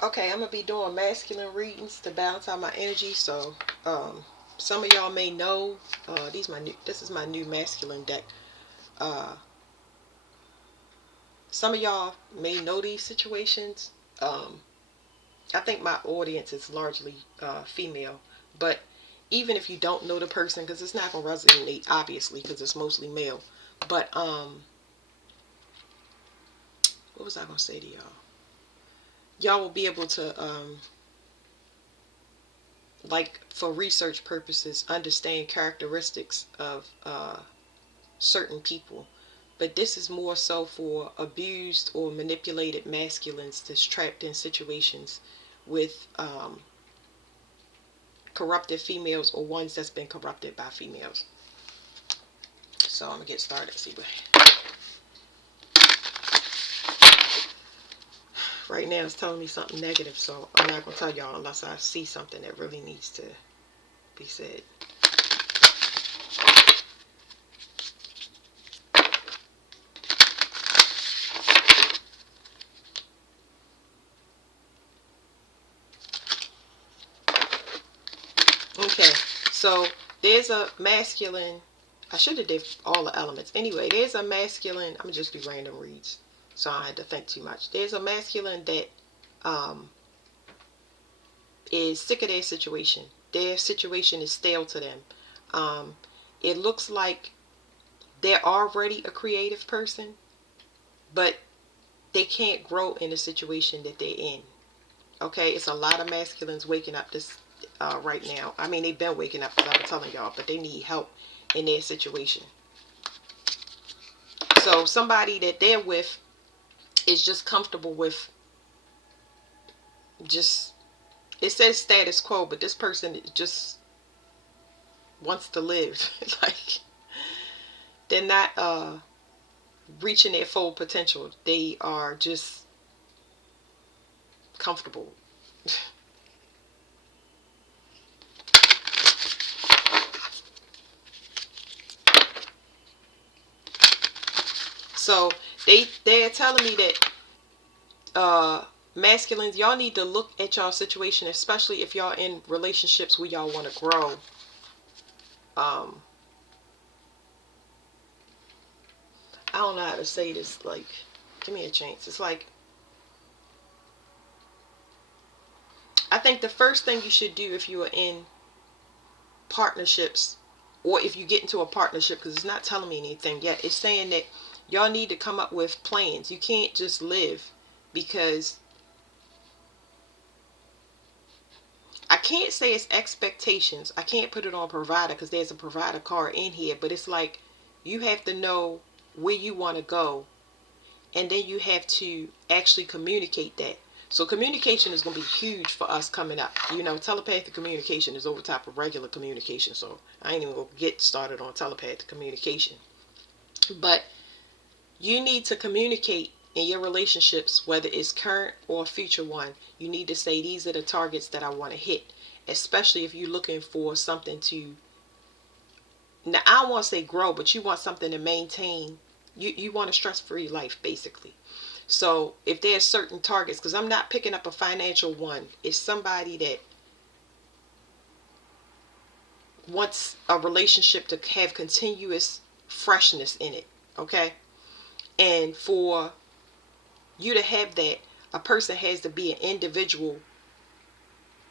Okay, I'm gonna be doing masculine readings to balance out my energy. So, some of y'all may know this is my new masculine deck. Uh, some of y'all may know these situations. Um, I think my audience is largely female, but even if you don't know the person, because it's not gonna resonate, obviously, because it's mostly male. But what was I gonna say to y'all? Y'all will be able to like for research purposes, understand characteristics of certain people. But this is more so for abused or manipulated masculines that's trapped in situations with corrupted females or ones that's been corrupted by females. So I'm gonna get started. See what right now it's telling me something negative, so I'm not gonna tell y'all unless I see something that really needs to be said. Okay, so there's a masculine. I should have did all the elements. Anyway, there's a masculine. I'm gonna just do random reads, so I had to think too much. There's a masculine that um, is sick of their situation. Their situation is stale to them. Um, it looks like they're already a creative person, but they can't grow in the situation that they're in. Okay, it's a lot of masculines waking up this right now. I mean, they've been waking up because I've been telling y'all, but they need help in their situation. So somebody that they're with is just comfortable with just, it says status quo, but this person just wants to live. Like they're not reaching their full potential. They are just comfortable. So they're telling me that masculines, y'all need to look at y'all situation, especially if y'all in relationships where y'all want to grow. Um, I don't know how to say this. Like, give me a chance. It's like, I think the first thing you should do if you are in partnerships, or if you get into a partnership, because it's not telling me anything yet, it's saying that y'all need to come up with plans. You can't just live, because I can't say it's expectations. I can't put it on provider because there's a provider card in here, but it's like you have to know where you want to go, and then you have to actually communicate that. So communication is going to be huge for us coming up. You know, telepathic communication is over top of regular communication, so I ain't even going to get started on telepathic communication. But you need to communicate in your relationships, whether it's current or future one. You need to say, these are the targets that I want to hit, especially if you're looking for something to, now I don't want to say grow, but you want something to maintain. You want a stress-free life, basically. So if there's certain targets, because I'm not picking up a financial one, it's somebody that wants a relationship to have continuous freshness in it. Okay, and for you to have that, a person has to be an individual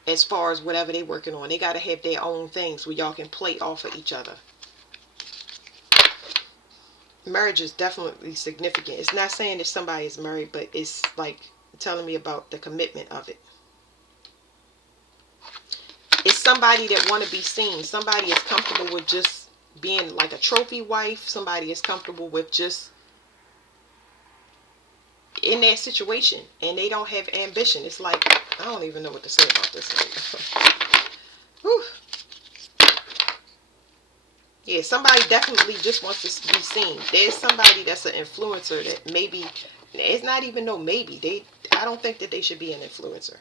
as far as whatever they're working on. They got to have their own things where y'all can play off of each other. Marriage is definitely significant. It's not saying that somebody is married, but it's like telling me about the commitment of it. It's somebody that want to be seen. Somebody is comfortable with just being like a trophy wife. Somebody is comfortable with just in that situation, and they don't have ambition. It's like, I don't even know what to say about this thing. Whew. Yeah, somebody definitely just wants to be seen. There's somebody that's an influencer that maybe, it's not even no maybe. I don't think that they should be an influencer.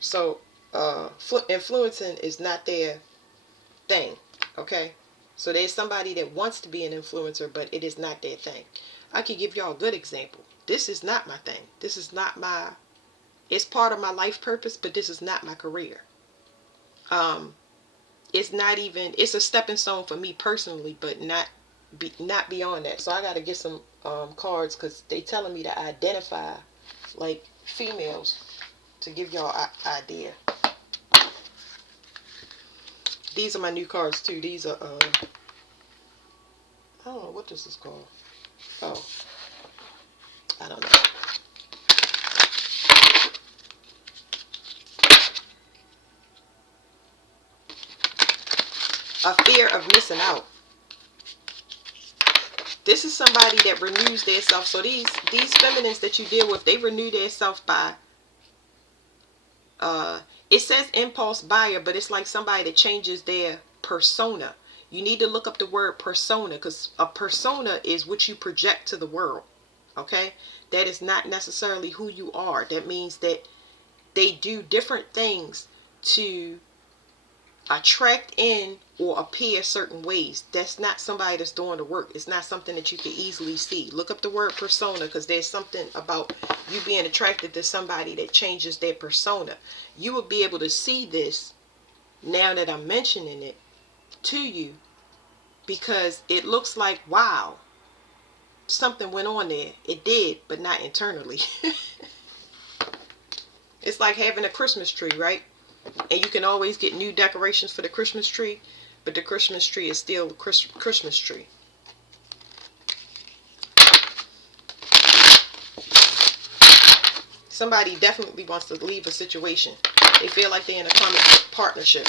So, influencing is not their thing. Okay? So there's somebody that wants to be an influencer, but it is not their thing. I could give y'all a good example. This is not my thing. This is not my It's part of my life purpose, but this is not my career. Um, it's not even, it's a stepping stone for me personally, but not beyond that. So I got to get some cards, because they telling me to identify like females, to give y'all an idea. These are my new cards too. These are I don't know what this is called. Oh, I don't know. A fear of missing out. This is somebody that renews their self. So these feminines that you deal with, they renew their self by it says impulse buyer, but it's like somebody that changes their persona. You need to look up the word persona, because a persona is what you project to the world. Okay? That is not necessarily who you are. That means that they do different things to attract in or appear certain ways. That's not somebody that's doing the work. It's not something that you can easily see. Look up the word persona, because there's something about you being attracted to somebody that changes their persona. You will be able to see this now that I'm mentioning it to you, because it looks like, wow, something went on there. It did, but not internally. It's like having a Christmas tree, right? And you can always get new decorations for the Christmas tree, but the Christmas tree is still the Christmas tree. Somebody definitely wants to leave a situation. They feel like they're in a common partnership.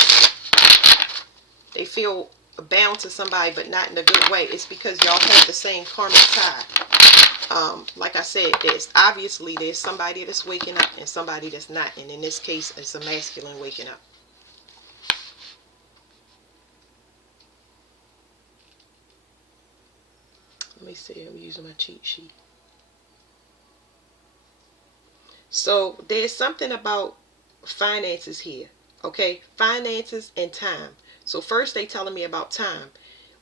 They feel bound to somebody, but not in a good way. It's because y'all have the same karmic tie. Like I said, there's somebody that's waking up and somebody that's not. And in this case, it's a masculine waking up. Let me see. I'm using my cheat sheet. So there's something about finances here. Okay, finances and time. So first they telling me about time.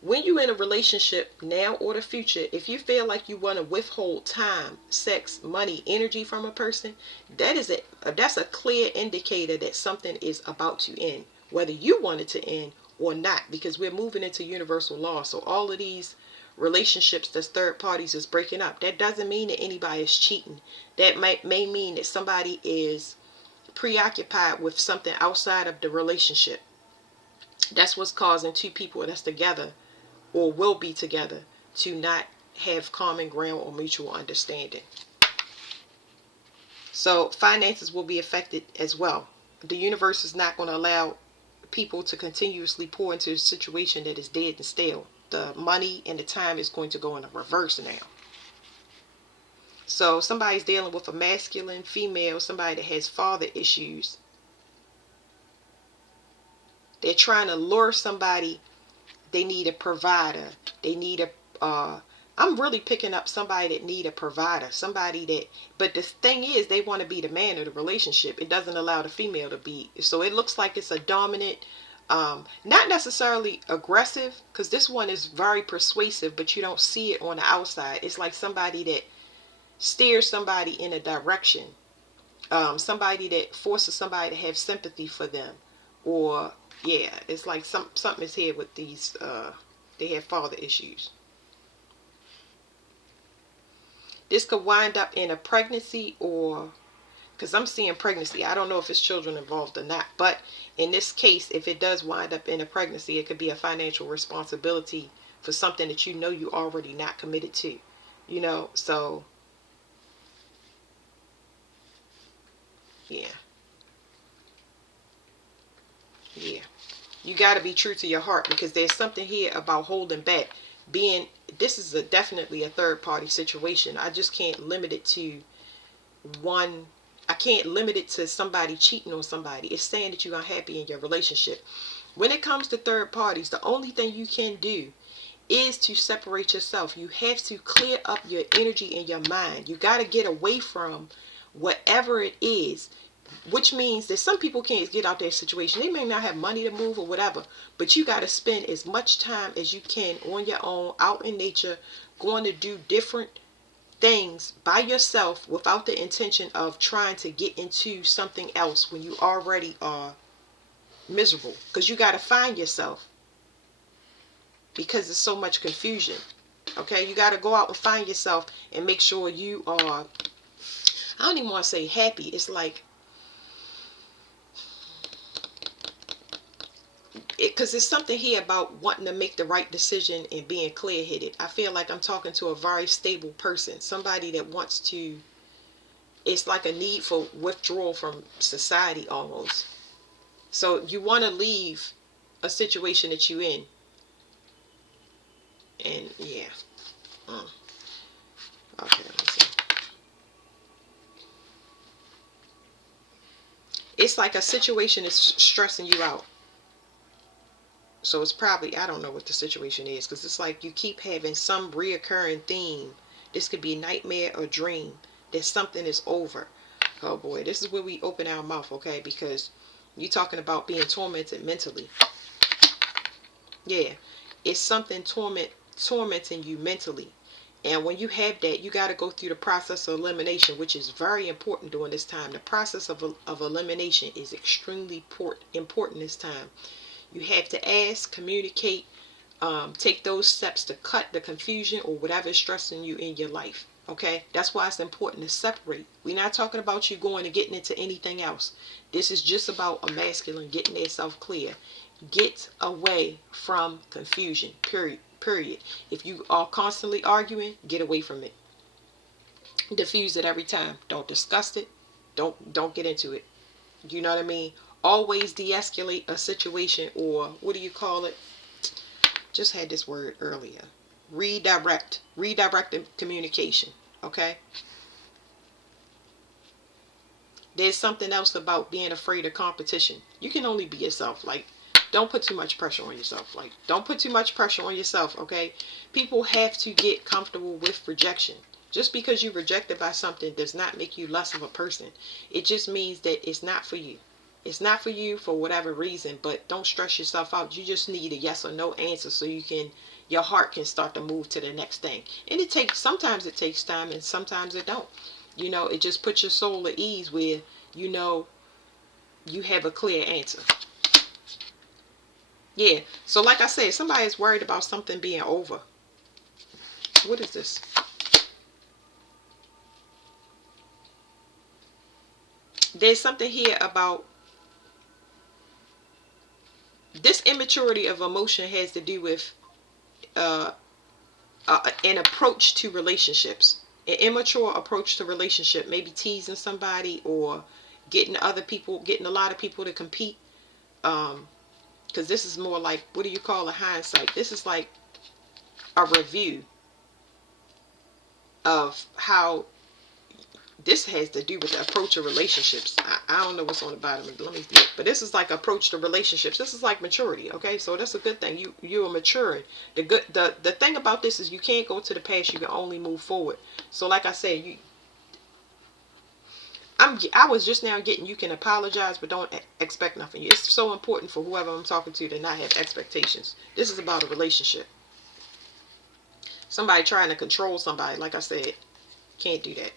When you're in a relationship now or the future, if you feel like you want to withhold time, sex, money, energy from a person, that's a clear indicator that something is about to end, whether you want it to end or not, because we're moving into universal law. So all of these relationships that's third parties is breaking up. That doesn't mean that anybody is cheating. That may mean that somebody is preoccupied with something outside of the relationship. That's what's causing two people that's together or will be together to not have common ground or mutual understanding. So finances will be affected as well. The universe is not going to allow people to continuously pour into a situation that is dead and stale. The money and the time is going to go in a reverse now. So somebody's dealing with a masculine female, somebody that has father issues. They're trying to lure somebody. They need a provider. They need I'm really picking up somebody that need a provider. Somebody that, but the thing is, they want to be the man of the relationship. It doesn't allow the female to be. So it looks like it's a dominant, not necessarily aggressive, because this one is very persuasive, but you don't see it on the outside. It's like somebody that steers somebody in a direction. Somebody that forces somebody to have sympathy for them. Or, yeah, it's like something is here with these, they have father issues. This could wind up in a pregnancy, or, because I'm seeing pregnancy. I don't know if it's children involved or not. But in this case, if it does wind up in a pregnancy, it could be a financial responsibility for something that you know you already not committed to. You know, so, yeah. Yeah. You got to be true to your heart, because there's something here about holding back. This is definitely a third party situation. I just can't limit it to one. I can't limit it to somebody cheating on somebody. It's saying that you're unhappy in your relationship. When it comes to third parties, the only thing you can do is to separate yourself. You have to clear up your energy and your mind. You got to get away from whatever it is, which means that some people can't get out their situation. They may not have money to move or whatever, but you got to spend as much time as you can on your own, out in nature, going to do different things by yourself without the intention of trying to get into something else when you already are miserable. Because you got to find yourself, because there's so much confusion. Okay, you got to go out and find yourself and make sure you are, I don't even want to say happy. It's like, because there's something here about wanting to make the right decision and being clear-headed. I feel like I'm talking to a very stable person, somebody that wants to, it's like a need for withdrawal from society almost. So you want to leave a situation that you're in. And yeah. Okay, let's see. It's like a situation is stressing you out. So it's probably, I don't know what the situation is, because it's like you keep having some reoccurring theme. This could be nightmare or dream that something is over. Oh boy, this is where we open our mouth, okay? Because you're talking about being tormented mentally. Yeah, it's something tormenting you mentally. And when you have that, you got to go through the process of elimination, which is very important during this time. The process of elimination is extremely important this time. You have to ask, communicate, take those steps to cut the confusion or whatever is stressing you in your life. Okay, that's why it's important to separate. We're not talking about you going and getting into anything else. This is just about a masculine getting themselves clear. Get away from confusion. Period. If you are constantly arguing, get away from it. Diffuse it every time. Don't discuss it. Don't get into it. You know what I mean? Always de-escalate a situation, or what do you call it? Just had this word earlier. Redirect communication. Okay, there's something else about being afraid of competition. You can only be yourself. Like, don't put too much pressure on yourself. Like, don't put too much pressure on yourself. Okay, people have to get comfortable with rejection. Just because you're rejected by something does not make you less of a person. It just means that it's not for you. It's not for you for whatever reason, but don't stress yourself out. You just need a yes or no answer so your heart can start to move to the next thing. And sometimes it takes time and sometimes it don't. It just puts your soul at ease where you know you have a clear answer. Yeah. So like I said, somebody's worried about something being over. What is this? There's something here about this immaturity of emotion has to do with an approach to relationships. An immature approach to relationship, maybe teasing somebody or getting a lot of people to compete. Because this is more like, what do you call a hindsight? This is like a review of how this has to do with the approach of relationships. I don't know what's on the bottom. Let me see. But this is like approach to relationships. This is like maturity. Okay, so that's a good thing. You are maturing. The thing about this is you can't go to the past. You can only move forward. So like I said, I was just now getting, you can apologize, but don't expect nothing. It's so important for whoever I'm talking to not have expectations. This is about a relationship. Somebody trying to control somebody, like I said, can't do that.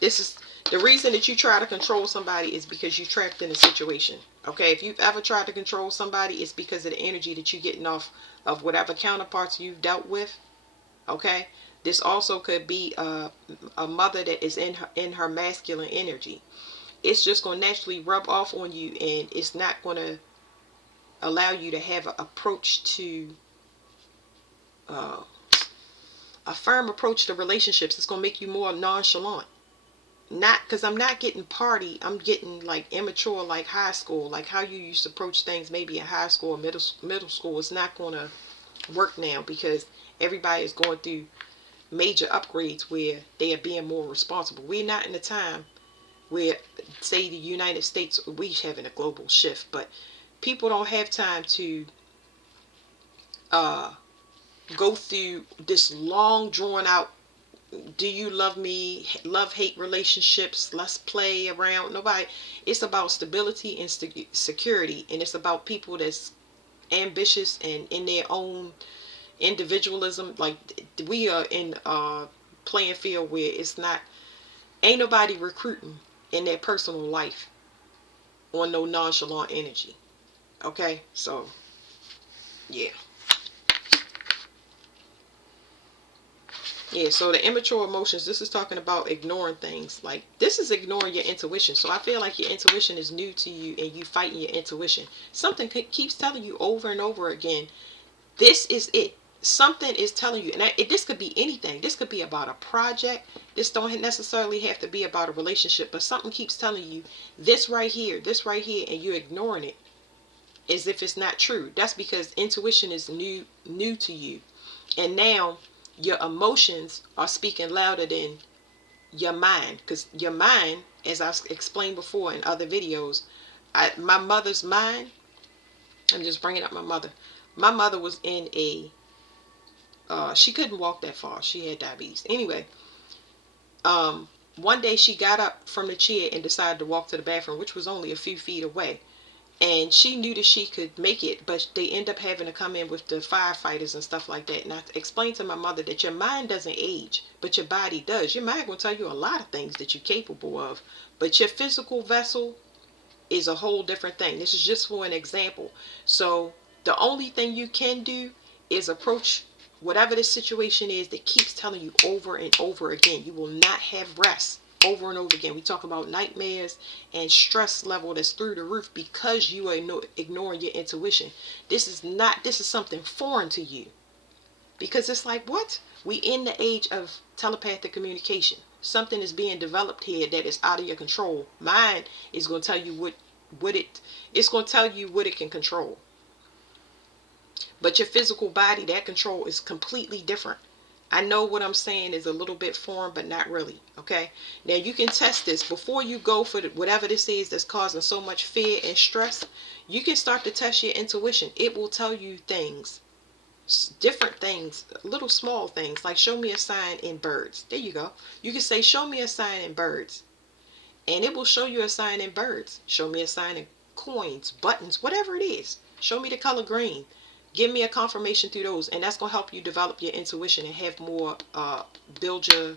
This is the reason that you try to control somebody is because you're trapped in a situation. Okay, if you've ever tried to control somebody, it's because of the energy that you're getting off of whatever counterparts you've dealt with. Okay, this also could be a mother that is in her masculine energy. It's just going to naturally rub off on you, and it's not going to allow you to have an approach to a firm approach to relationships. It's going to make you more nonchalant. Not because I'm not getting party, I'm getting like immature, like high school, like how you used to approach things maybe in high school or middle school. It's not going to work now because everybody is going through major upgrades where they are being more responsible. We're not in a time where, say, the United States, we having a global shift, but people don't have time to go through this long drawn out, do you love me, love hate relationships, let's play around. Nobody. It's about stability and security, and it's about people that's ambitious and in their own individualism. Like we are in playing field where it's not, ain't nobody recruiting in their personal life on no nonchalant energy. Okay, so yeah. Yeah, so the immature emotions, this is talking about ignoring things. Like, this is ignoring your intuition. So I feel like your intuition is new to you and you fighting your intuition. Something keeps telling you over and over again, this is it. Something is telling you, and this could be anything. This could be about a project. This don't necessarily have to be about a relationship, but something keeps telling you this right here, and you're ignoring it as if it's not true. That's because intuition is new to you. And now your emotions are speaking louder than your mind, because your mind, as I've explained before in other videos, my mother's mind, I'm just bringing up my mother. My mother was in a, she couldn't walk that far. She had diabetes. Anyway, one day she got up from the chair and decided to walk to the bathroom, which was only a few feet away. And she knew that she could make it, but they end up having to come in with the firefighters and stuff like that. And I explained to my mother that your mind doesn't age, but your body does. Your mind will tell you a lot of things that you're capable of, but your physical vessel is a whole different thing. This is just for an example. So the only thing you can do is approach whatever the situation is that keeps telling you over and over again. You will not have rest over and over again. We talk about nightmares and stress level that's through the roof because you are ignoring your intuition. This is something foreign to you. Because it's like, what? We in the age of telepathic communication. Something is being developed here that is out of your control. Mind is going to tell you it's going to tell you what it can control. But your physical body, that control is completely different. I know what I'm saying is a little bit foreign, but not really. Okay. Now you can test this before you go for whatever this is that's causing so much fear and stress. You can start to test your intuition. It will tell you things, different things, little small things, like show me a sign in birds. There you go. You can say, show me a sign in birds, and it will show you a sign in birds. Show me a sign in coins, buttons, whatever it is. Show me the color green. Give me a confirmation through those, and that's going to help you develop your intuition and have more, build your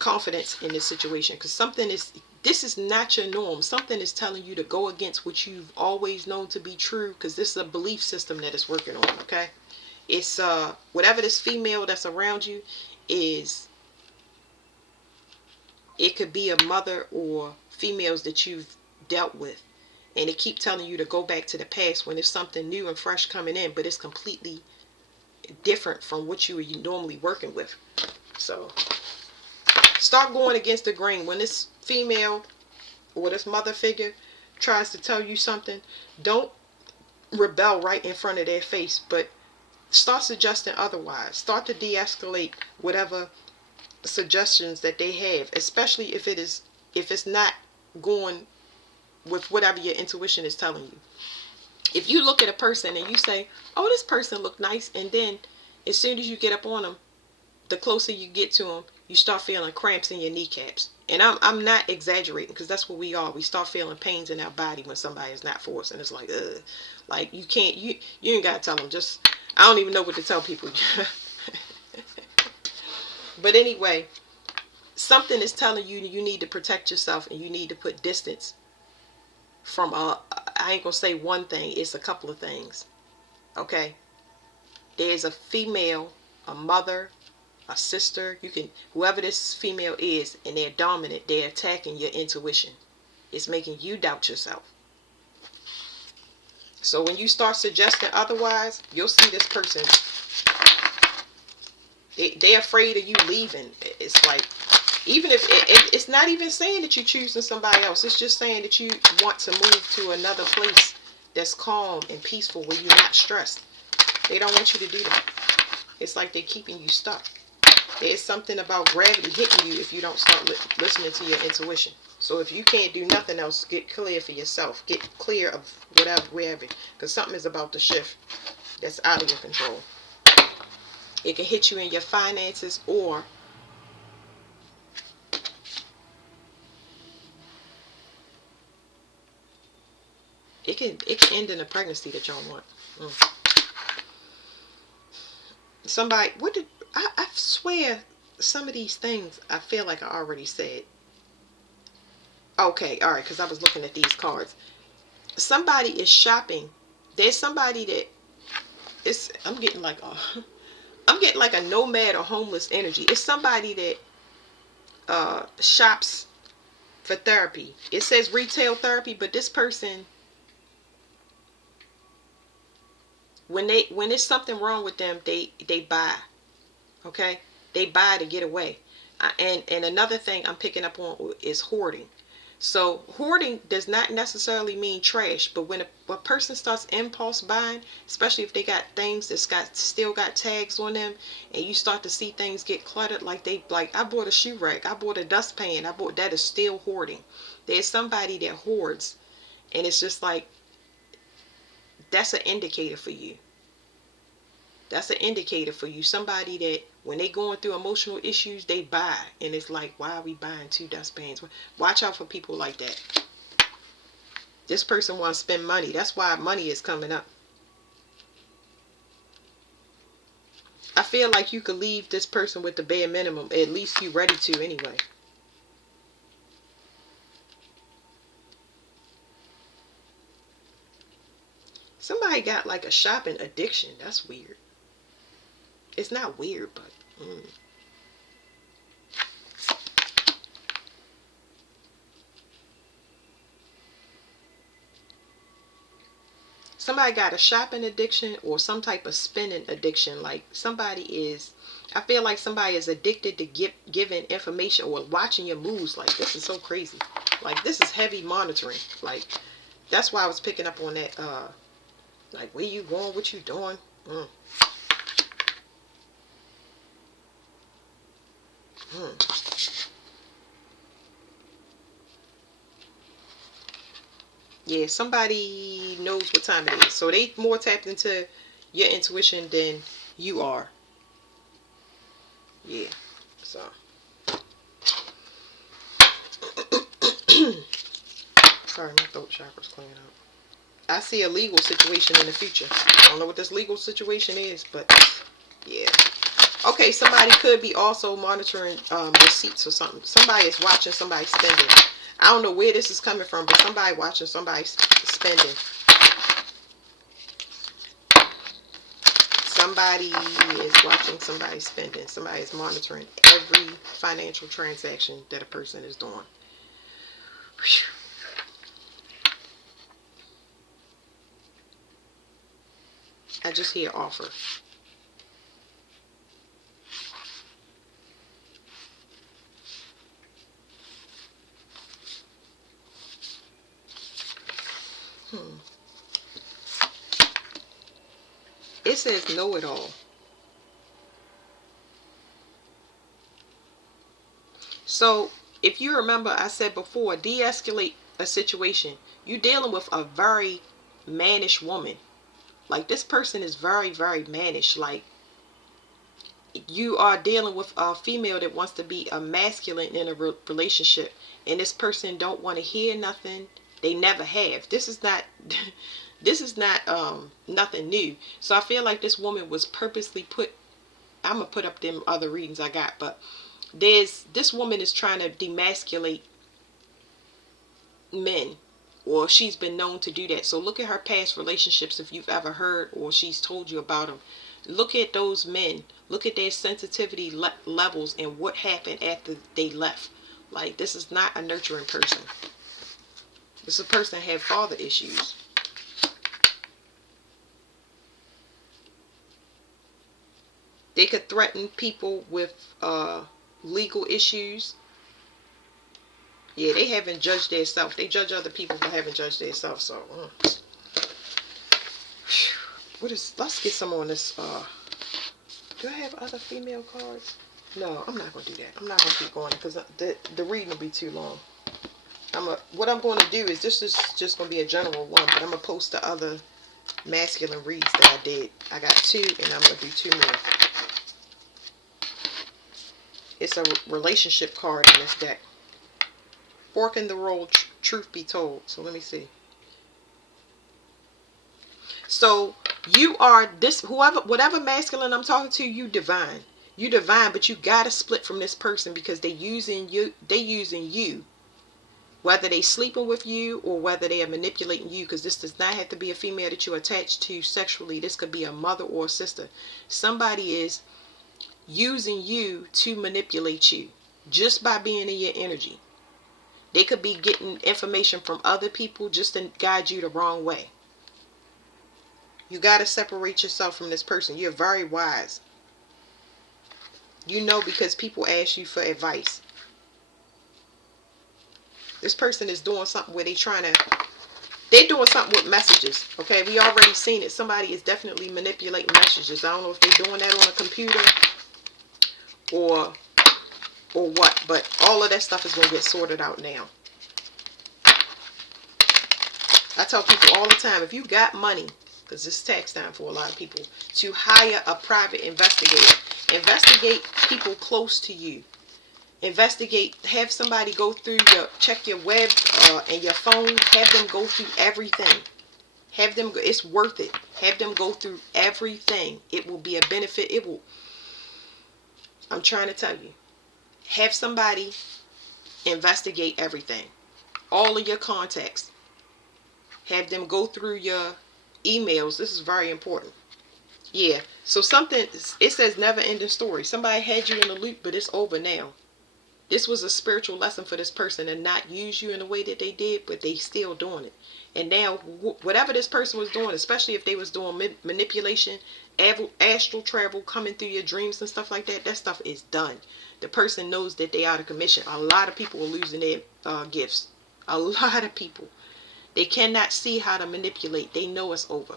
confidence in this situation. Because this is not your norm. Something is telling you to go against what you've always known to be true, because this is a belief system that it's working on. Okay, it's whatever this female that's around you is. It could be a mother or females that you've dealt with, and it keep telling you to go back to the past when there's something new and fresh coming in, but it's completely different from what you were normally working with. So start going against the grain. When this female or this mother figure tries to tell you something, don't rebel right in front of their face, but start suggesting otherwise. Start to de-escalate whatever suggestions that they have, especially if it's not going with whatever your intuition is telling you. If you look at a person and you say, oh, this person look nice, and then as soon as you get up on them, the closer you get to them, you start feeling cramps in your kneecaps. And I'm not exaggerating, because that's what we are. We start feeling pains in our body when somebody is not for us, and it's like, ugh. Like, you ain't gotta tell them. Just, I don't even know what to tell people. But anyway, something is telling you you need to protect yourself, and you need to put distance from I ain't gonna say one thing, it's a couple of things. Okay, there's a female, a mother, a sister, whoever this female is, and they're dominant, they're attacking your intuition. It's making you doubt yourself. So when you start suggesting otherwise, you'll see this person, they're afraid of you leaving. It's like, even if it's not even saying that you're choosing somebody else, it's just saying that you want to move to another place that's calm and peaceful where you're not stressed. They don't want you to do that. It's like they're keeping you stuck. There's something about gravity hitting you if you don't start listening to your intuition. So if you can't do nothing else, get clear for yourself. Get clear of whatever, wherever, because something is about to shift that's out of your control. It can hit you in your finances, or it can end in a pregnancy that y'all want. Somebody, I swear some of these things I feel like I already said. Okay, all right, because I was looking at these cards. Somebody is shopping. There's somebody that it's. I'm getting like a nomad or homeless energy. It's somebody that shops for therapy. It says retail therapy, but this person, when there's something wrong with them, they buy. Okay, they buy to get away. And another thing I'm picking up on is hoarding. So hoarding does not necessarily mean trash, but when a person starts impulse buying, especially if they got things that's still got tags on them, and you start to see things get cluttered, like I bought a shoe rack, I bought a dustpan, that is still hoarding. There's somebody that hoards, and it's just like that's an indicator for you. That's an indicator for you. Somebody that when they going through emotional issues, they buy. And it's like, why are we buying 2 dustpans? Watch out for people like that. This person wants to spend money. That's why money is coming up. I feel like you could leave this person with the bare minimum. At least you ready to anyway. Somebody got like a shopping addiction. That's weird. It's not weird, but... Somebody got a shopping addiction or some type of spending addiction. Like somebody is, I feel like somebody is addicted to giving information or watching your moves. Like this is so crazy. Like this is heavy monitoring. Like that's why I was picking up on that. Like where you going? What you doing? Mm. Mm. Yeah, somebody knows what time it is. So they more tapped into your intuition than you are. Yeah. So. Sorry, my throat chakra's clearing up. I see a legal situation in the future. I don't know what this legal situation is, but yeah. Okay, somebody could be also monitoring receipts or something. Somebody is watching somebody spending. I don't know where this is coming from, but somebody watching somebody spending. Somebody is watching somebody spending. Somebody is monitoring every financial transaction that a person is doing. Whew. I just hear offer. It says know it all. So if you remember, I said before, de-escalate a situation. You're dealing with a very mannish woman. Like this person is very, very mannish. Like you are dealing with a female that wants to be a masculine in a relationship, and this person don't want to hear nothing. They never have. This is not this is not nothing new. So I feel like this woman was purposely put. I'm gonna put up them other readings I got, but this woman is trying to demasculate men, or she's been known to do that. So look at her past relationships if you've ever heard or she's told you about them. Look at those men. Look at their sensitivity levels and what happened after they left. Like this is not a nurturing person. This is a person that had father issues. They could threaten people with legal issues. Yeah, they haven't judged themselves. They judge other people but haven't judged themselves. So, let's get some on this. Do I have other female cards? No, I'm not going to do that. I'm not going to keep going because the reading will be too long. What I'm going to do is, this is just going to be a general one, but I'm going to post the other masculine reads that I did. I got 2 and I'm going to do 2 more. It's a relationship card in this deck. Fork in the road, truth be told. So let me see. So you are this, whatever masculine I'm talking to, you divine. You divine, but you gotta split from this person because they using you. They using you, whether they sleeping with you or whether they are manipulating you. Because this does not have to be a female that you're attached to sexually. This could be a mother or a sister. Somebody is using you to manipulate you just by being in your energy. They could be getting information from other people just to guide you the wrong way. You got to separate yourself from this person. You're very wise. You know, because people ask you for advice. This person is doing something where they're doing something with messages. Okay, we already seen it. Somebody is definitely manipulating messages. I don't know if they're doing that on a computer or what, but all of that stuff is going to get sorted out now. I tell people all the time, if you got money, because it's tax time for a lot of people, to hire a private investigator. Investigate people close to you. Investigate, have somebody go through check your web and your phone. Have them go through everything. Have them, it's worth it. Have them go through everything. It will be a benefit. I'm trying to tell you. Have somebody investigate everything. All of your contacts. Have them go through your emails. This is very important. Yeah. So something, it says never ending story. Somebody had you in the loop, but it's over now. This was a spiritual lesson for this person and not use you in the way that they did, but they still doing it. And now, whatever this person was doing, especially if they was doing manipulation, astral travel, coming through your dreams and stuff like that, that stuff is done. The person knows that they out of commission. A lot of people are losing their gifts. A lot of people. They cannot see how to manipulate. They know it's over.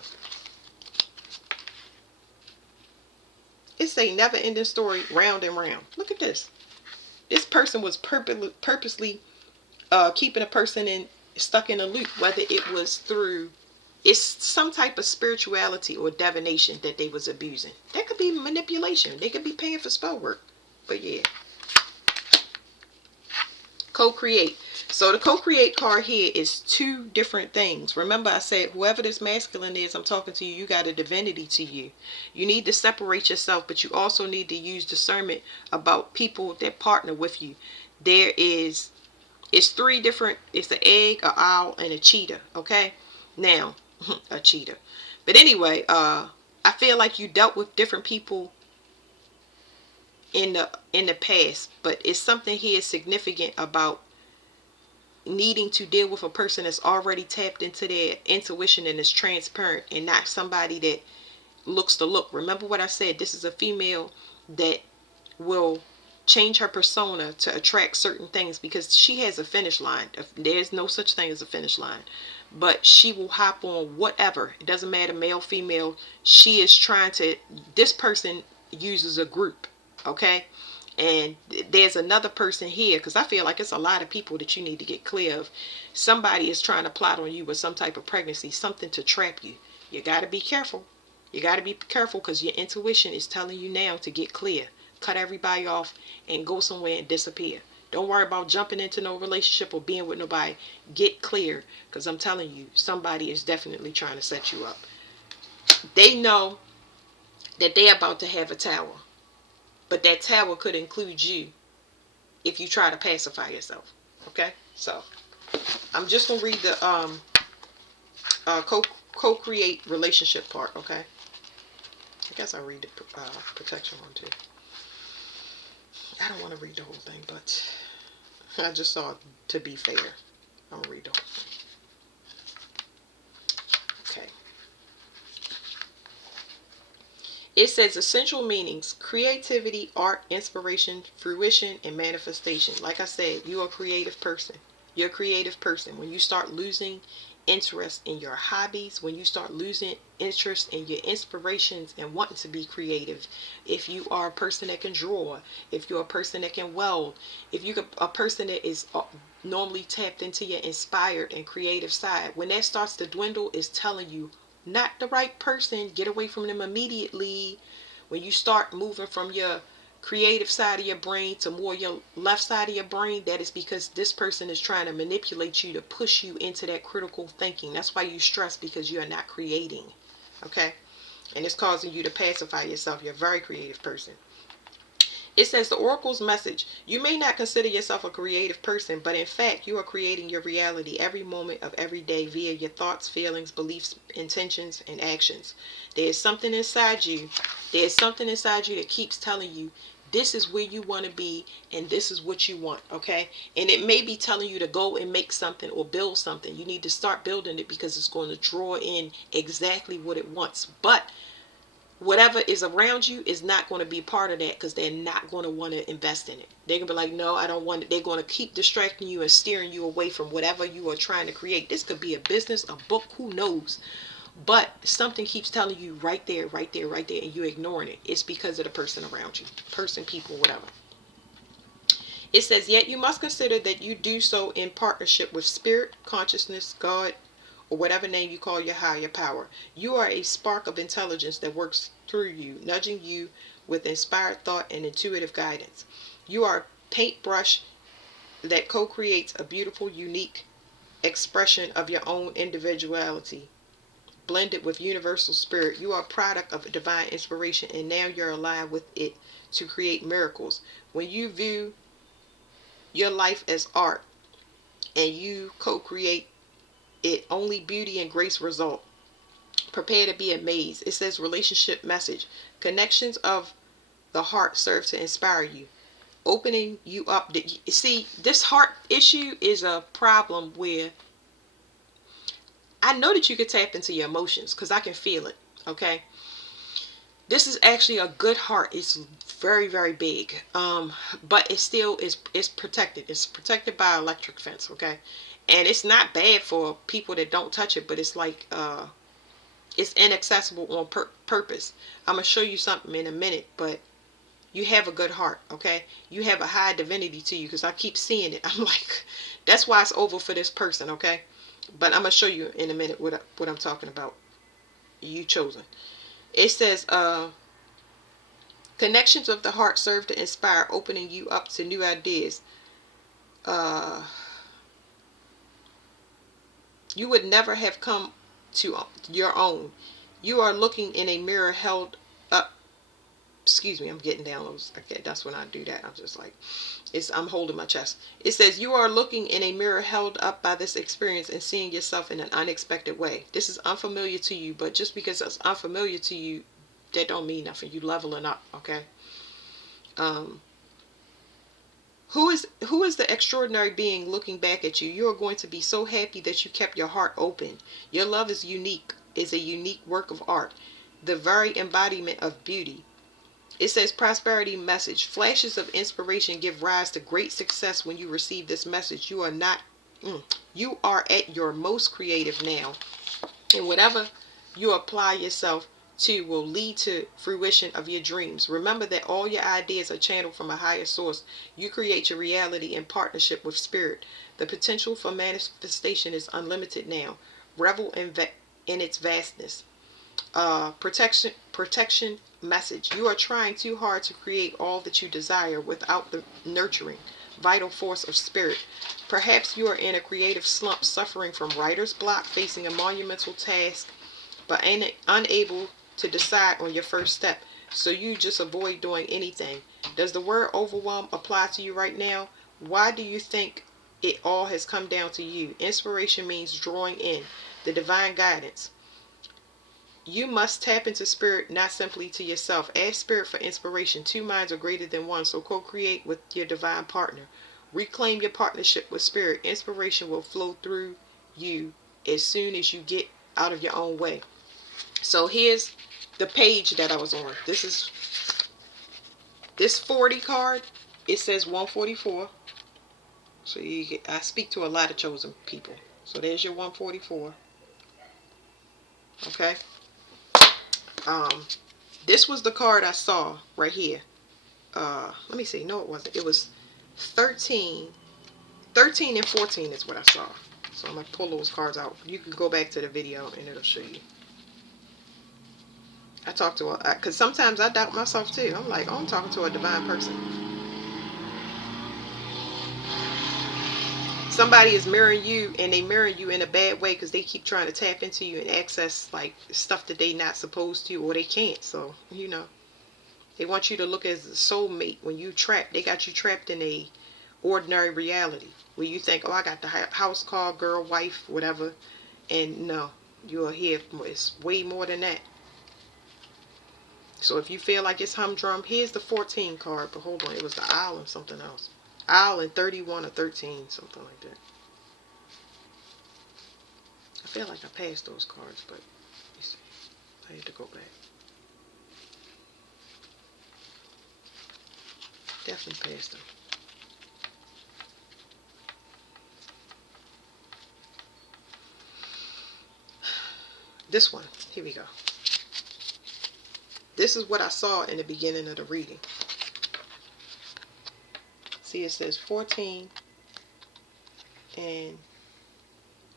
It's a never-ending story, round and round. Look at this. This person was purposely keeping a person stuck in a loop, whether it was through, it's some type of spirituality or divination that they was abusing. That could be manipulation. They could be paying for spell work. But yeah. Co-create. So the co-create card here is two different things. Remember I said whoever this masculine is, I'm talking to you, you got a divinity to you. You need to separate yourself, but you also need to use discernment about people that partner with you. It's three different, it's an egg, an owl, and a cheetah. Okay? Now, a cheetah. But anyway, I feel like you dealt with different people in the past, but it's something here significant about needing to deal with a person that's already tapped into their intuition and is transparent, and not somebody that looks the look. Remember what I said, this is a female that will change her persona to attract certain things because she has a finish line. There's no such thing as a finish line, but she will hop on whatever. It doesn't matter, male, female. She is trying to, this person uses a group. Okay, and there's another person here, because I feel like it's a lot of people that you need to get clear of. Somebody is trying to plot on you with some type of pregnancy, something to trap you. You got to be careful. You got to be careful because your intuition is telling you now to get clear. Cut everybody off and go somewhere and disappear. Don't worry about jumping into no relationship or being with nobody. Get clear, because I'm telling you, somebody is definitely trying to set you up. They know that they're about to have a tower. But that tower could include you if you try to pacify yourself. Okay? So, I'm just going to read the co-create relationship part. Okay? I guess I'll read the protection one too. I don't want to read the whole thing, but I just thought, to be fair, I'm going to read the whole thing. Okay. It says essential meanings: creativity, art, inspiration, fruition, and manifestation. Like I said, you're a creative person. You're a creative person. When you start losing interest in your hobbies, when you start losing interest in your inspirations and wanting to be creative, if you are a person that can draw, if you're a person that can weld, if you're a person that is normally tapped into your inspired and creative side, when that starts to dwindle, it's telling you, not the right person. Get away from them immediately. When you start moving from your creative side of your brain to more your left side of your brain, that is because this person is trying to manipulate you to push you into that critical thinking. That's why you stress, because you are not creating. Okay? And it's causing you to pacify yourself. You're a very creative person. It says the oracle's message. You may not consider yourself a creative person, but in fact, you are creating your reality every moment of every day via your thoughts, feelings, beliefs, intentions, and actions. There's something inside you. There's something inside you that keeps telling you this is where you want to be and this is what you want, okay? And it may be telling you to go and make something or build something. You need to start building it because it's going to draw in exactly what it wants. But whatever is around you is not going to be part of that because they're not going to want to invest in it. They're going to be like, no, I don't want it. They're going to keep distracting you and steering you away from whatever you are trying to create. This could be a business, a book, who knows? But something keeps telling you right there, right there, right there, and you're ignoring it. It's because of the person around you. Person, people, whatever. It says, yet you must consider that you do so in partnership with spirit, consciousness, God, or whatever name you call your higher power. You are a spark of intelligence that works through you, nudging you with inspired thought and intuitive guidance. You are a paintbrush that co-creates a beautiful, unique expression of your own individuality, blended with universal spirit. You are a product of divine inspiration, and now you're aligned with it to create miracles. When you view your life as art and you co-create it, only beauty and grace result. Prepare to be amazed. It says relationship message. Connections of the heart serve to inspire you, opening you up. See, this heart issue is a problem where I know that you could tap into your emotions because I can feel it. Okay. This is actually a good heart. It's very, very big. But it still is protected. It's protected by an electric fence. Okay. And it's not bad for people that don't touch it, but it's like, it's inaccessible on purpose. I'm going to show you something in a minute, but you have a good heart, okay? You have a high divinity to you because I keep seeing it. I'm like, that's why it's over for this person, okay? But I'm going to show you in a minute what I'm talking about. You chosen. It says, connections of the heart serve to inspire, opening you up to new ideas. You would never have come to your own. You are looking in a mirror held up. Excuse me, I'm getting downloads. Okay, that's when I do that. I'm just like, I'm holding my chest. It says, you are looking in a mirror held up by this experience and seeing yourself in an unexpected way. This is unfamiliar to you, but just because it's unfamiliar to you, that don't mean nothing. You leveling up, okay? Who is the extraordinary being looking back at you? You are going to be so happy that you kept your heart open. Your love is unique, is a unique work of art, the very embodiment of beauty. It says prosperity message. Flashes of inspiration give rise to great success when you receive this message. You are at your most creative now. And whatever you apply yourself to will lead to fruition of your dreams. Remember that all your ideas are channeled from a higher source. You create your reality in partnership with spirit. The potential for manifestation is unlimited now. Revel in its vastness. Protection message. You are trying too hard to create all that you desire without the nurturing, vital force of spirit. Perhaps you are in a creative slump, suffering from writer's block, facing a monumental task, but unable to decide on your first step. So you just avoid doing anything. Does the word overwhelm apply to you right now? Why do you think it all has come down to you? Inspiration means drawing in the divine guidance. You must tap into spirit, not simply to yourself. Ask spirit for inspiration. Two minds are greater than one, so co-create with your divine partner. Reclaim your partnership with spirit. Inspiration will flow through you as soon as you get out of your own way. So here's the page that I was on. This 40 card. It says 144. So I speak to a lot of chosen people. So there's your 144. Okay. This was the card I saw right here. Let me see. No, it wasn't. It was 13 and 14 is what I saw. So I'm going to pull those cards out. You can go back to the video and it'll show you. I talk to because sometimes I doubt myself too. I'm like, oh, I'm talking to a divine person. Somebody is mirroring you, and they mirror you in a bad way because they keep trying to tap into you and access like stuff that they not supposed to, or they can't. So They want you to look as a soulmate. When you trapped, they got you trapped in a ordinary reality where you think, oh, I got the house, car, girl, wife, whatever. And no, you're here. It's way more than that. So if you feel like it's humdrum, here's the 14 card. But hold on, it was the owl and something else. Owl and 31 or 13, something like that. I feel like I passed those cards, but let me see. I had to go back. Definitely passed them. This one, here we go. This is what I saw in the beginning of the reading. See, it says 14 and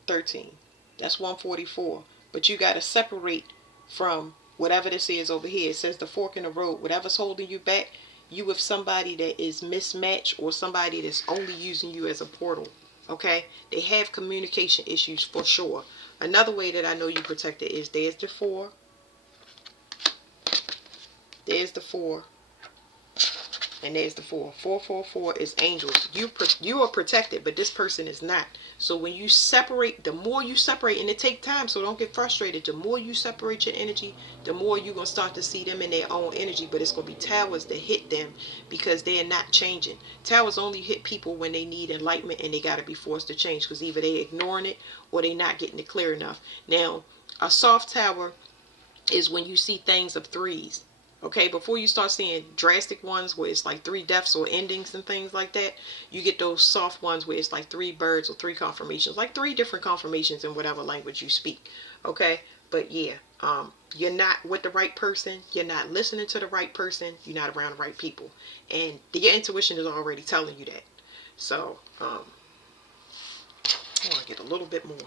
13. That's 144. But you got to separate from whatever this is over here. It says the fork in the road. Whatever's holding you back, you with somebody that is mismatched or somebody that's only using you as a portal. Okay? They have communication issues for sure. Another way that I know you protect it is there's the 4. There's the 4. And there's the 4. 444 is angels. You are protected, but this person is not. So when you separate, the more you separate, and it takes time, so don't get frustrated. The more you separate your energy, the more you're going to start to see them in their own energy. But it's going to be towers that hit them because they're not changing. Towers only hit people when they need enlightenment and they got to be forced to change because either they're ignoring it or they're not getting it clear enough. Now, a soft tower is when you see things of 3s. Okay, before you start seeing drastic ones where it's like 3 deaths or endings and things like that, you get those soft ones where it's like 3 birds or 3 confirmations, like 3 different confirmations in whatever language you speak. Okay, but yeah, you're not with the right person, you're not listening to the right person, you're not around the right people, and your intuition is already telling you that. So I want to get a little bit more.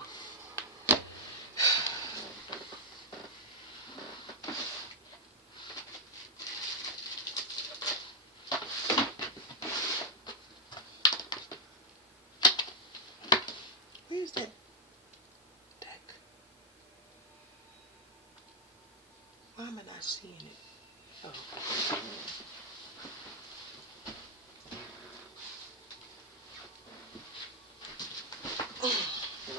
Where's that deck? Why am I not seeing it? Oh.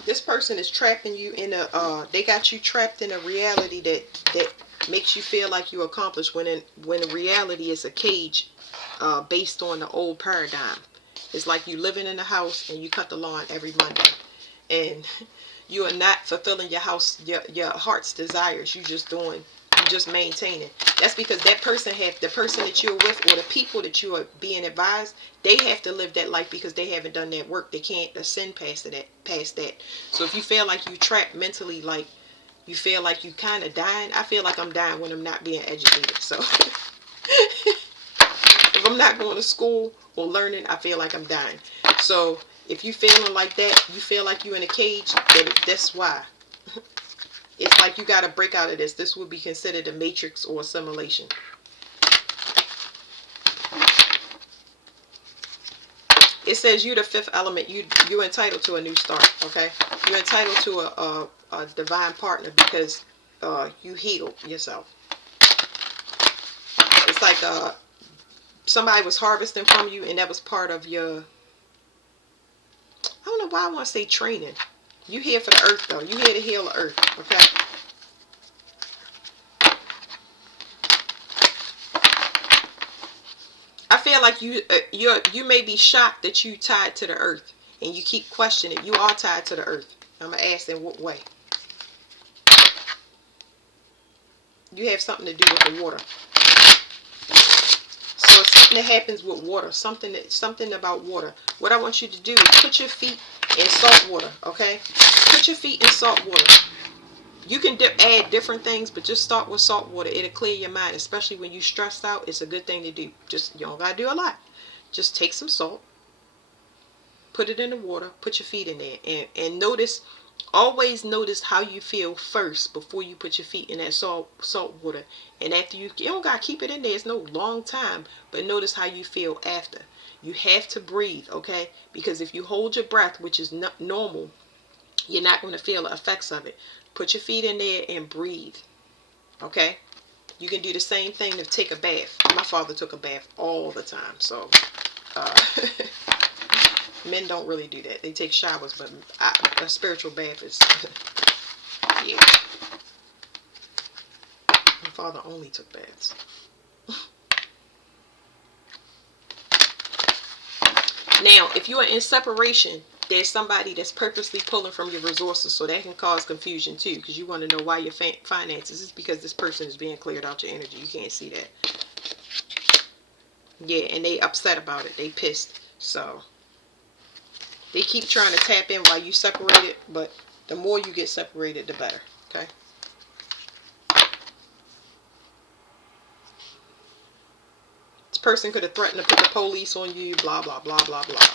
This person is trapping you in a they got you trapped in a reality that makes you feel like you accomplished when in reality it's a cage based on the old paradigm. It's like you living in a house and you cut the lawn every Monday and you are not fulfilling your heart's desires. You just maintaining. That's because that person the person that you're with or the people that you are being advised, they have to live that life because they haven't done that work. They can't ascend past that. So if you feel like you trapped mentally, like you feel like you kind of dying, I feel like I'm dying when I'm not being educated. So if I'm not going to school or learning, I feel like I'm dying. So if you feeling like that, you feel like you in a cage, that's why. It's like you got to break out of this. This would be considered a matrix or assimilation. It says you're the 5th element. You're entitled to a new start. Okay, you're entitled to a divine partner because you healed yourself. It's like somebody was harvesting from you, and that was part of your. I don't know why I want to say training. You here for the earth though. You here to heal the earth. Okay. I feel like you may be shocked that you tied to the earth and you keep questioning it. You are tied to the earth. I'm gonna ask in what way. You have something to do with the water. So it's something that happens with water. Something about water. What I want you to do is put your feet in salt water. Okay. Put your feet in salt water. You can add different things, but just start with salt water. It'll clear your mind, especially when you're stressed out. It's a good thing to do. You don't gotta do a lot. Just take some salt, put it in the water, put your feet in there, and always notice how you feel first before you put your feet in that salt water. And after you don't gotta keep it in there. It's no long time, but notice how you feel after. You have to breathe, okay? Because if you hold your breath, which is not normal, you're not going to feel the effects of it. Put your feet in there and breathe. Okay? You can do the same thing to take a bath. My father took a bath all the time. So men don't really do that. They take showers, but a spiritual bath is yeah. My father only took baths. Now, if you are in separation, there's somebody that's purposely pulling from your resources, so that can cause confusion too, because you want to know why your finances is because this person is being cleared out your energy. You can't see that. Yeah, and they upset about it. They pissed. So they keep trying to tap in while you separated, but the more you get separated, the better. Okay. This person could have threatened to put the police on you. Blah blah blah blah blah.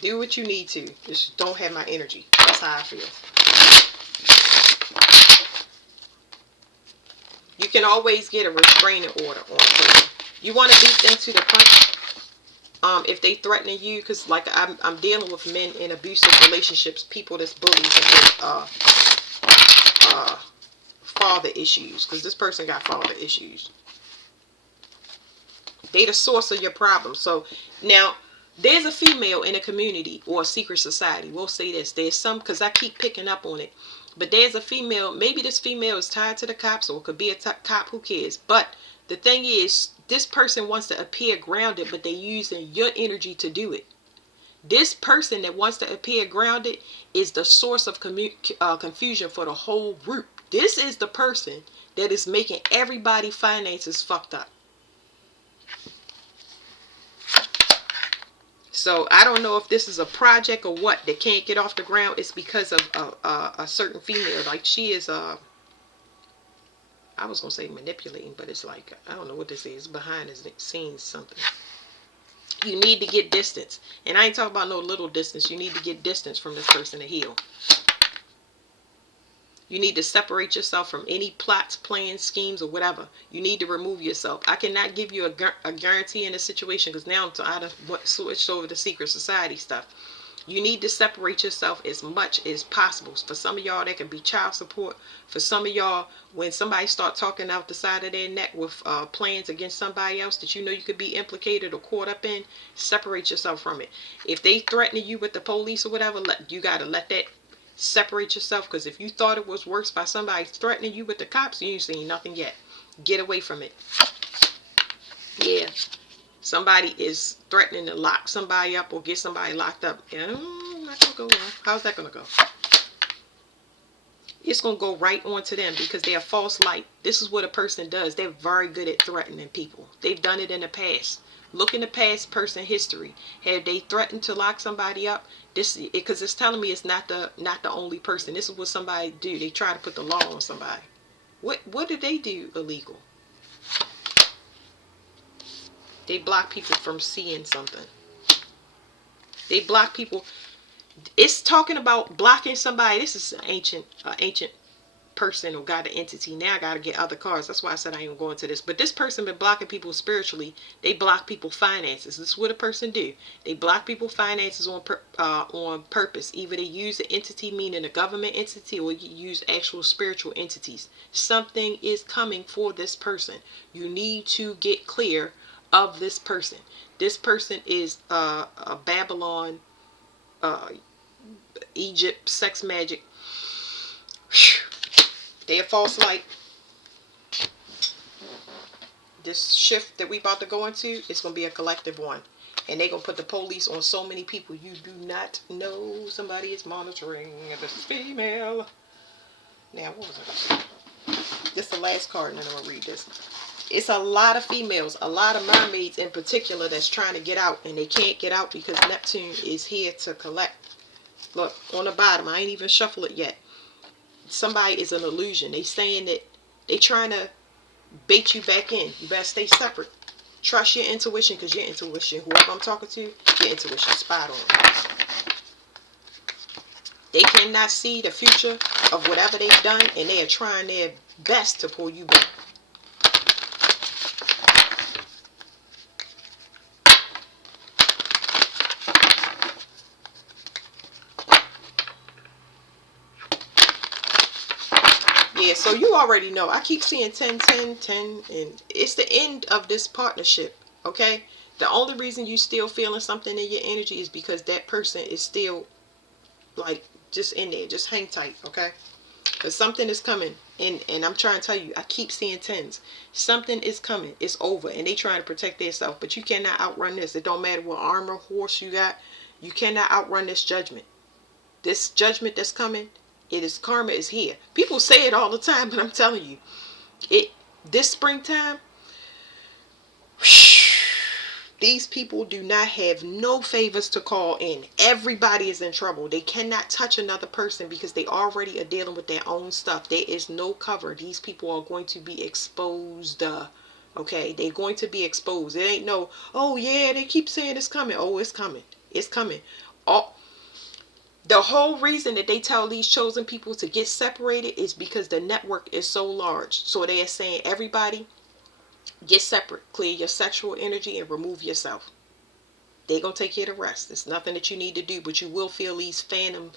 Do what you need to. Just don't have my energy. That's how I feel. You can always get a restraining order on a person. You want to beat them to the punch. If they threatening you, because like I'm dealing with men in abusive relationships, people that's bullies and father issues, because this person got father issues. They the source of your problem. So now there's a female in a community or a secret society. We'll say this. There's some, because I keep picking up on it. But there's a female, maybe this female is tied to the cops, or it could be a cop, who cares. But the thing is, this person wants to appear grounded, but they're using your energy to do it. This person that wants to appear grounded is the source of confusion for the whole group. This is the person that is making everybody finances fucked up. So I don't know if this is a project or what that can't get off the ground. It's because of a certain female. Like she is, I was going to say manipulating, but it's like, I don't know what this is. Behind the scenes something. You need to get distance. And I ain't talking about no little distance. You need to get distance from this person to heal. You need to separate yourself from any plots, plans, schemes, or whatever. You need to remove yourself. I cannot give you a guarantee in a situation, because now I'm switched over to secret society stuff. You need to separate yourself as much as possible. For some of y'all, that can be child support. For some of y'all, when somebody start talking out the side of their neck with plans against somebody else that you know you could be implicated or caught up in, separate yourself from it. If they threatening you with the police or whatever, you got to let that separate yourself, because if you thought it was worse by somebody threatening you with the cops, you ain't seen nothing yet. Get away from it. Yeah. Somebody is threatening to lock somebody up or get somebody locked up. Yeah, not gonna go well. How's that gonna go? It's gonna go right on to them, because they're a false light. This is what a person does. They're very good at threatening people. They've done it in the past. Look in the past person history. Have they threatened to lock somebody up? This, because it's telling me it's not the only person. This is what somebody do. They try to put the law on somebody. What did they do illegal? They block people from seeing something. They block people. It's talking about blocking somebody. This is an ancient person who got an entity. Now I got to get other cards. That's why I said I ain't going to this. But this person been blocking people spiritually. They block people finances. This is what a person do. They block people finances on purpose. Either they use an entity, meaning a government entity, or you use actual spiritual entities. Something is coming for this person. You need to get clear of this person. This person is a Babylon, Egypt, sex magic. They a false light. This shift that we about to go into, it's going to be a collective one. And they're going to put the police on so many people. You do not know somebody is monitoring this female. Now, what was it? This is the last card, and then I'm going to read this. It's a lot of females, a lot of mermaids in particular, that's trying to get out. And they can't get out because Neptune is here to collect. Look, on the bottom, I ain't even shuffle it yet. Somebody is an illusion. They saying that they trying to bait you back in. You better stay separate. Trust your intuition, because your intuition, whoever I'm talking to, your intuition spot on. They cannot see the future of whatever they've done, and they are trying their best to pull you back. Yeah, Yeah, so you already know. I keep seeing 10, 10, 10, and it's the end of this partnership, okay? The only reason you still feeling something in your energy is because that person is still, like, just in there. Just hang tight, okay? Because something is coming. And I'm trying to tell you, I keep seeing tens. Something is coming. It's over. And they trying to protect themselves. But you cannot outrun this. It don't matter what armor, horse you got. You cannot outrun this judgment. This judgment that's coming, it is karma is here. People say it all the time, but I'm telling you, it this springtime, these people do not have no favors to call in. Everybody is in trouble. They cannot touch another person because they already are dealing with their own stuff. There is no cover. These people are going to be exposed. Okay, they're going to be exposed. It ain't no, oh yeah, they keep saying it's coming. Oh, it's coming. It's coming. All, the whole reason that they tell these chosen people to get separated is because the network is so large. So they are saying, everybody, get separate. Clear your sexual energy and remove yourself. They're going to take care of the rest. There's nothing that you need to do, but you will feel these phantom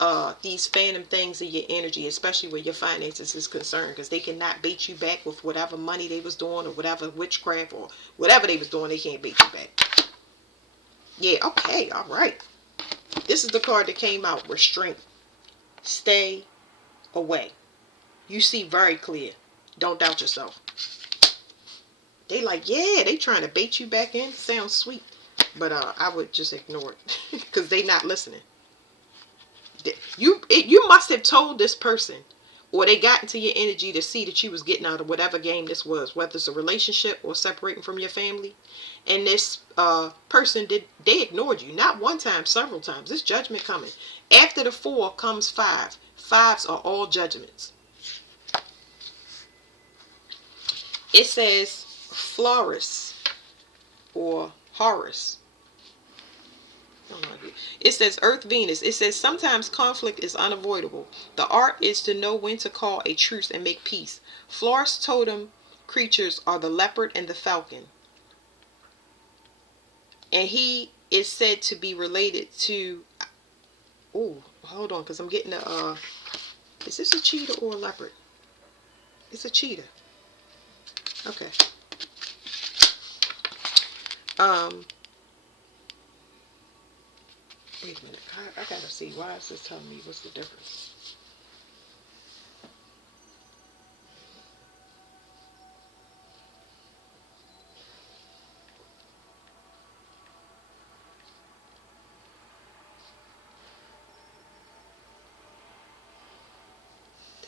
things in your energy, especially where your finances is concerned, because they cannot bait you back with whatever money they was doing or whatever witchcraft or whatever they was doing. They can't bait you back. Yeah, okay, all right. This is the card that came out. Restraint. Stay away. You see very clear. Don't doubt yourself. They like, yeah, they trying to bait you back in. Sounds sweet. But I would just ignore it because they not listening. You must have told this person, or they got into your energy to see that you was getting out of whatever game this was, whether it's a relationship or separating from your family. And this person they ignored you, not one time, several times. This judgment coming. After the 4 comes 5. Fives are all judgments. It says Florus or Horus. It says Earth Venus. It says sometimes conflict is unavoidable. The art is to know when to call a truce and make peace. Florus totem creatures are the leopard and the falcon. And he is said to be related to... Oh, hold on, because I'm getting a... is this a cheetah or a leopard? It's a cheetah. Okay. Wait a minute. I gotta see. Why is this telling me what's the difference?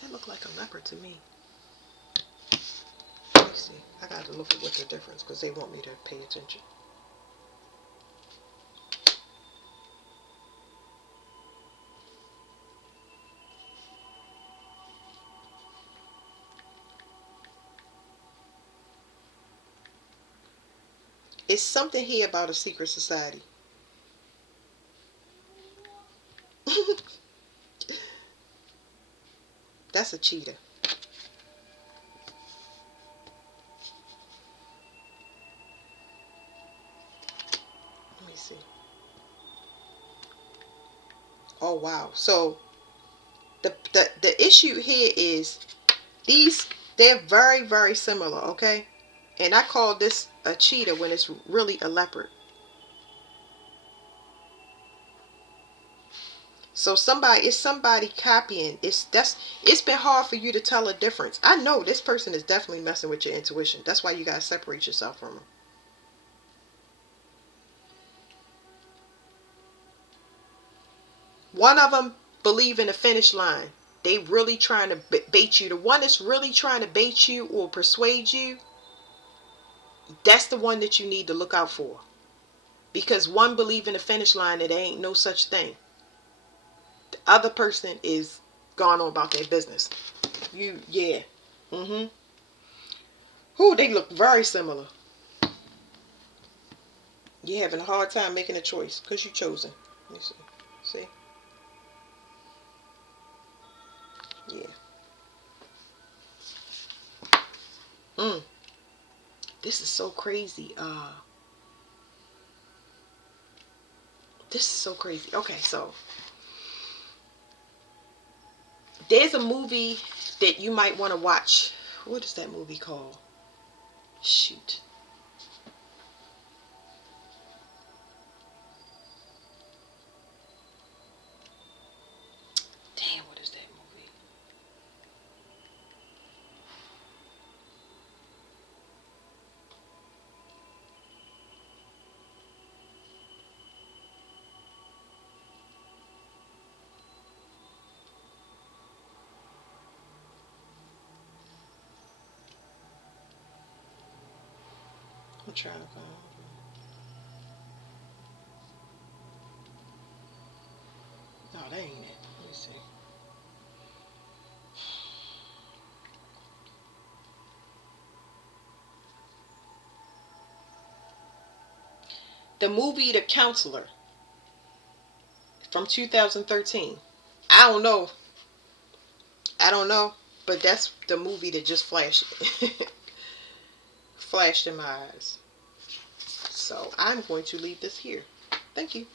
That looked like a leopard to me. Let's see. I gotta look at what's the difference because they want me to pay attention. It's something here about a secret society. That's a cheetah. Let me see. Oh wow. So the issue here is they're very, very similar, okay? And I call this a cheetah when it's really a leopard. So it's somebody copying. It's been hard for you to tell a difference. I know this person is definitely messing with your intuition. That's why you gotta separate yourself from them. One of them believe in the finish line. They really trying to bait you. The one that's really trying to bait you or persuade you, that's the one that you need to look out for. Because one believe in the finish line that there ain't no such thing. The other person is gone on about their business. Yeah. Who they look very similar. You're having a hard time making a choice because you chosen. Let me see. Yeah. This is so crazy. This is so crazy. Okay, so There's a movie that you might want to watch. What is that movie called? Shoot. Damn, what is that movie? I'm trying to find. No, that ain't it. Let me see. The movie The Counselor from 2013. I don't know. I don't know, but that's the movie that just flashed flashed in my eyes. So I'm going to leave this here. Thank you.